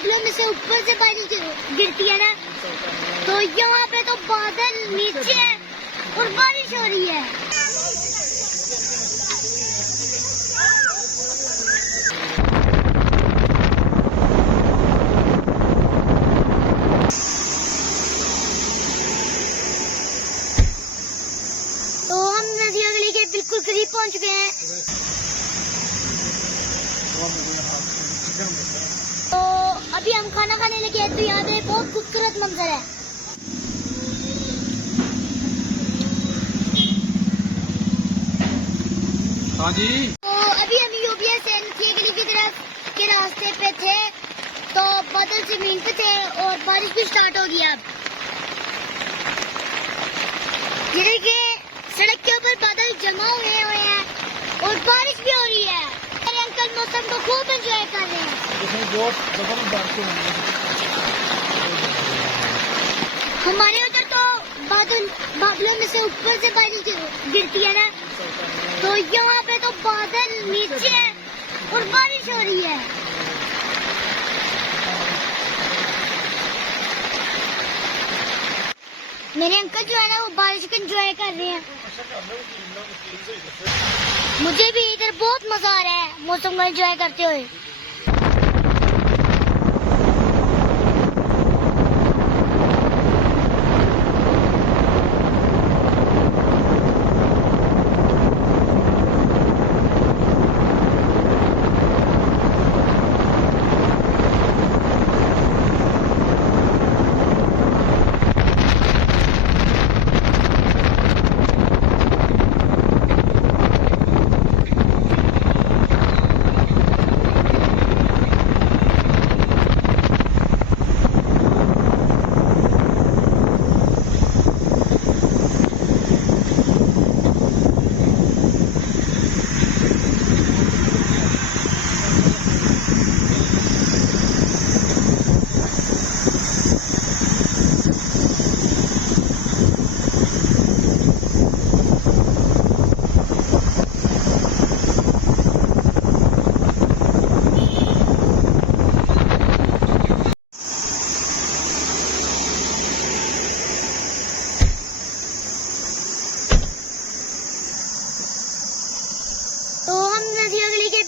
बादलों में से ऊपर से बारिश गिरती है ना, तो यहाँ पे तो बादल नीचे है और बारिश हो रही है। तो हम नदिया गली के बिल्कुल करीब पहुँच गए हैं। तो अभी हम खाना खाने लगे हैं, तो यहाँ पे बहुत खूबसूरत मंजर है। हाँ जी। तो अभी हम यूबीए से नदिया गली की तरफ के रास्ते पे थे, तो बादल जमीन पे थे और बारिश भी स्टार्ट हो गई। अब ये देखिए सड़क के ऊपर बादल जमा हुए हैं और बारिश भी हो रही है। मेरे अंकल मौसम को खूब एंजॉय कर रहे हैं। हमारे उधर तो बादलों में से ऊपर से बारिश गिरती है ना, तो यहाँ पे तो बादल नीचे है और बारिश हो रही है। मेरे अंकल जो है ना, वो बारिश को एंजॉय कर रहे हैं। मुझे भी इधर बहुत मजा आ रहा है मौसम को एंजॉय करते हुए।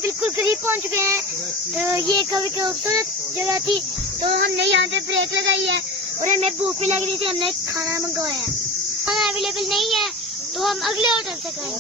बिल्कुल करीब पहुंच गए हैं। तो ये काफी खूबसूरत जगह थी, तो हमने यहाँ पे ब्रेक लगाई है और हमें भूख भी लग रही थी। हमने खाना मंगवाया है। खाना अवेलेबल नहीं है तो हम अगले होटल से खाएंगे।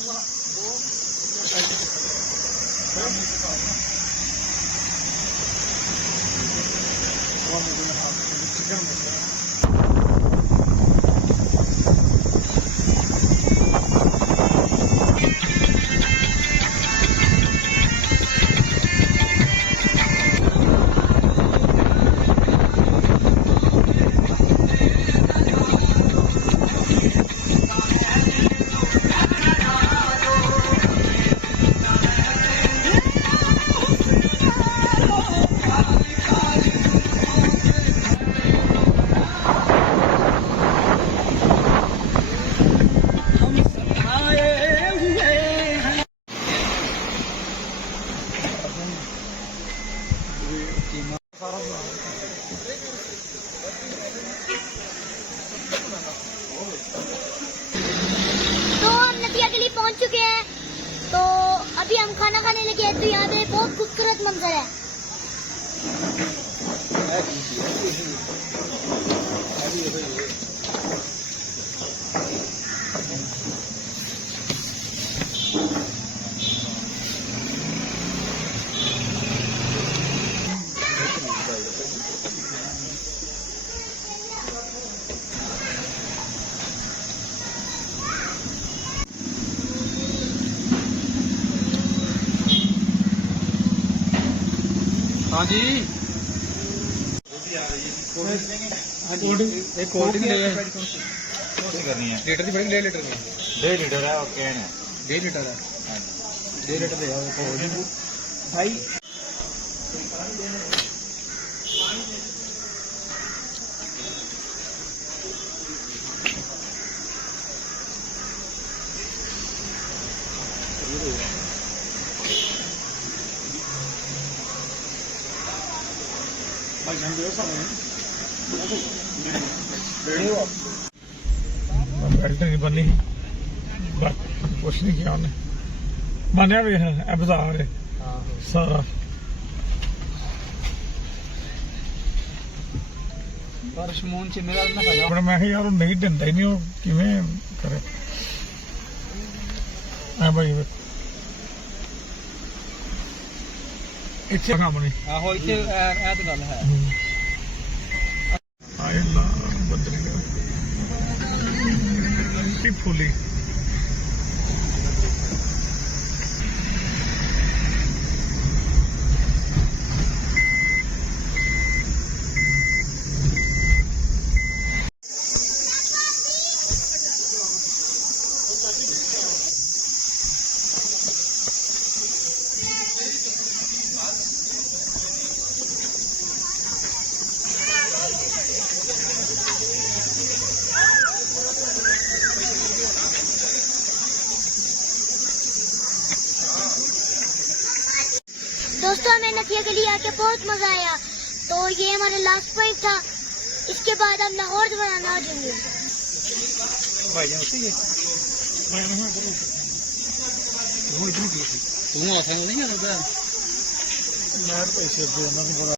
तो हम नदिया गली पहुंच चुके हैं। तो अभी हम खाना खाने लगे हैं, तो यहाँ पे बहुत खूबसूरत मंजर है। हाँ जी। एक कोल्ड ड्रिंक करनी है। लीटर की बड़ी 1.5 लीटर की 1.5 लीटर है। ओके है 1.5 लीटर है। 1.5 लीटर दे भाई। बेल्ट नहीं बनी बस कुछ नहीं किया उन्हें मानिया भी है बाजार है सारा ਪਰ ਸ਼ਮੂਨ ਚ ਮੇਰਾ ਨਾ ਪਤਾ पर मैं यार वो नहीं दिंदा ही नहीं वो किवें करे आ भाई इच्छा काम नहीं ਆਹੋ ਇੱਥੇ ਇਹ ਤਾਂ ਗੱਲ ਹੈ आए ना बंदरी फुली दोस्तों हमें नथिया गली आके बहुत मजा आया। तो ये हमारा लास्ट पॉइंट था। इसके बाद हम लाहौर बनाना आ जाएंगे। ਭਾਈ ਜਾਨ ਉੱਥੇ ਹੀ ਤੂੰ ਆਸਾਂ ਨਹੀਂ ਜਾਂਦਾ मैं पैसे दे